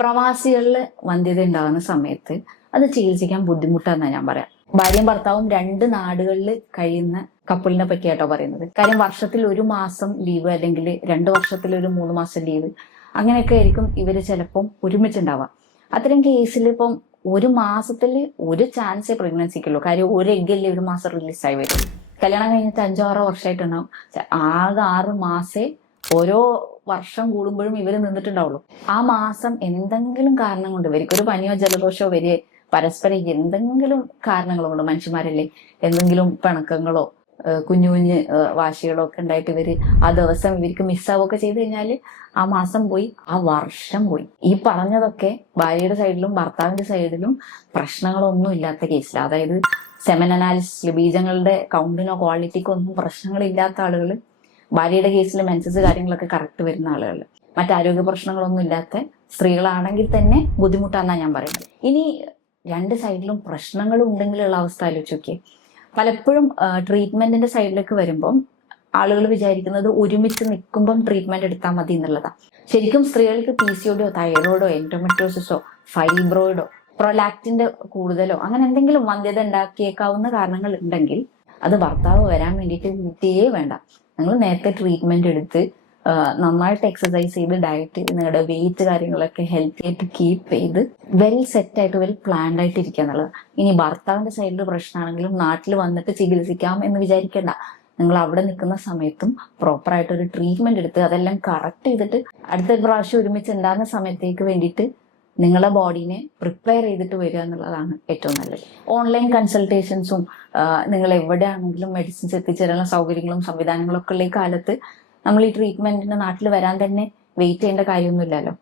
പ്രവാസികളിൽ വന്ധ്യത ഉണ്ടാകുന്ന സമയത്ത് അത് ചികിത്സിക്കാൻ ബുദ്ധിമുട്ടാണെന്നാണ് ഞാൻ പറയാം. ഭാര്യയും ഭർത്താവും രണ്ട് നാടുകളിൽ കഴിയുന്ന കപ്പിളിനെ പറ്റിയാട്ടോ പറയുന്നത്. കാര്യം വർഷത്തിൽ ഒരു മാസം ലീവ് അല്ലെങ്കിൽ രണ്ട് വർഷത്തിൽ ഒരു മൂന്ന് മാസം ലീവ് അങ്ങനെയൊക്കെ ആയിരിക്കും ഇവർ ചിലപ്പം ഒരുമിച്ചുണ്ടാവാം. അത്തരം കേസിൽ ഇപ്പം ഒരു മാസത്തിൽ ഒരു ചാൻസേ പ്രഗ്നൻസിക്കുള്ളൂ കാര്യം ഒരു എഗ്ഗല്ലേ ഒരു മാസം റിലീസായി വരും. കല്യാണം കഴിഞ്ഞിട്ട് അഞ്ചോ ആറോ വർഷമായിട്ടുണ്ടാവും. ആകെ ആറ് മാസേ ഓരോ വർഷം കൂടുമ്പോഴും ഇവർ നിന്നിട്ടുണ്ടാവുള്ളൂ. ആ മാസം എന്തെങ്കിലും കാരണം കൊണ്ട് ഇവർക്ക് ഒരു പനിയോ ജലദോഷമോ വരെ പരസ്പരം എന്തെങ്കിലും കാരണങ്ങളോ കൊണ്ട് മനുഷ്യന്മാരല്ലേ? എന്തെങ്കിലും പിണക്കങ്ങളോ കുഞ്ഞു കുഞ്ഞ് വാശികളോ ഒക്കെ ഉണ്ടായിട്ട് ഇവർ ആ ദിവസം ഇവർക്ക് മിസ്സാവുകയൊക്കെ ചെയ്ത് കഴിഞ്ഞാൽ ആ മാസം പോയി ആ വർഷം പോയി. ഈ പറഞ്ഞതൊക്കെ ഭാര്യയുടെ സൈഡിലും ഭർത്താവിന്റെ സൈഡിലും പ്രശ്നങ്ങളൊന്നും ഇല്ലാത്ത കേസിൽ അതായത് സെമൻ അനാലിസിസിൽ ബീജങ്ങളുടെ കൗണ്ടിനോ ക്വാളിറ്റിക്കോ ഒന്നും പ്രശ്നങ്ങളില്ലാത്ത ആളുകൾ ഭാര്യയുടെ കേസിൽ മെൻസസ് കാര്യങ്ങളൊക്കെ കറക്റ്റ് വരുന്ന ആളുകൾ മറ്റാരോഗ്യ പ്രശ്നങ്ങളൊന്നും ഇല്ലാത്ത സ്ത്രീകളാണെങ്കിൽ തന്നെ ബുദ്ധിമുട്ടാണെന്നാണ് ഞാൻ പറയുന്നത്. ഇനി രണ്ട് സൈഡിലും പ്രശ്നങ്ങൾ ഉണ്ടെങ്കിലുള്ള അവസ്ഥ ആലോചിച്ചൊക്കെ പലപ്പോഴും ട്രീറ്റ്മെന്റിന്റെ സൈഡിലേക്ക് വരുമ്പം ആളുകൾ വിചാരിക്കുന്നത് ഒരുമിച്ച് നിൽക്കുമ്പം ട്രീറ്റ്മെന്റ് എടുത്താൽ മതി എന്നുള്ളതാണ് ശരിക്കും സ്ത്രീകൾക്ക് പി സി ഒഡോ തൈറോയിഡോ എൻഡോമെട്രോസിസോ ഫൈബ്രോയിഡോ പ്രൊലാക്റ്റിന്റെ കൂടുതലോ അങ്ങനെ എന്തെങ്കിലും വന്ധ്യത ഉണ്ടാക്കിയേക്കാവുന്ന കാരണങ്ങൾ ഉണ്ടെങ്കിൽ അത് ഭർത്താവ് വരാൻ വേണ്ടിയിട്ട് കൂട്ടിയേ വേണ്ട. നിങ്ങൾ നേരത്തെ ട്രീറ്റ്മെന്റ് എടുത്ത് നന്നായിട്ട് എക്സസൈസ് ചെയ്ത് ഡയറ്റ് നിങ്ങളുടെ വെയിറ്റ് കാര്യങ്ങളൊക്കെ ഹെൽത്തി ആയിട്ട് കീപ്പ് ചെയ്ത് വെൽ സെറ്റ് ആയിട്ട് വെൽ പ്ലാൻഡ് ആയിട്ട് ഇരിക്കുക എന്നുള്ളത്. ഇനി ഭർത്താവിന്റെ സൈഡിൽ പ്രശ്നമാണെങ്കിലും നാട്ടിൽ വന്നിട്ട് ചികിത്സിക്കാം എന്ന് വിചാരിക്കേണ്ട. നിങ്ങൾ അവിടെ നിൽക്കുന്ന സമയത്തും പ്രോപ്പർ ആയിട്ട് ഒരു ട്രീറ്റ്മെന്റ് എടുത്ത് അതെല്ലാം കറക്റ്റ് ചെയ്തിട്ട് അടുത്ത പ്രാവശ്യം ഒരുമിച്ച് ഉണ്ടാകുന്ന സമയത്തേക്ക് വേണ്ടിയിട്ട് നിങ്ങളെ ബോഡീനെ പ്രിപ്പയർ ചെയ്തിട്ട് വരിക എന്നുള്ളതാണ് ഏറ്റവും നല്ലത്. ഓൺലൈൻ കൺസൾട്ടേഷൻസും നിങ്ങൾ എവിടെയാണെങ്കിലും മെഡിസിൻസ് എത്തിച്ചേരാനുള്ള സൗകര്യങ്ങളും സംവിധാനങ്ങളും ഒക്കെ ഉള്ള ഈ കാലത്ത് നമ്മൾ ഈ ട്രീറ്റ്മെന്റിന് നാട്ടിൽ വരാൻ തന്നെ വെയിറ്റ് ചെയ്യേണ്ട കാര്യമൊന്നുമില്ലല്ലോ.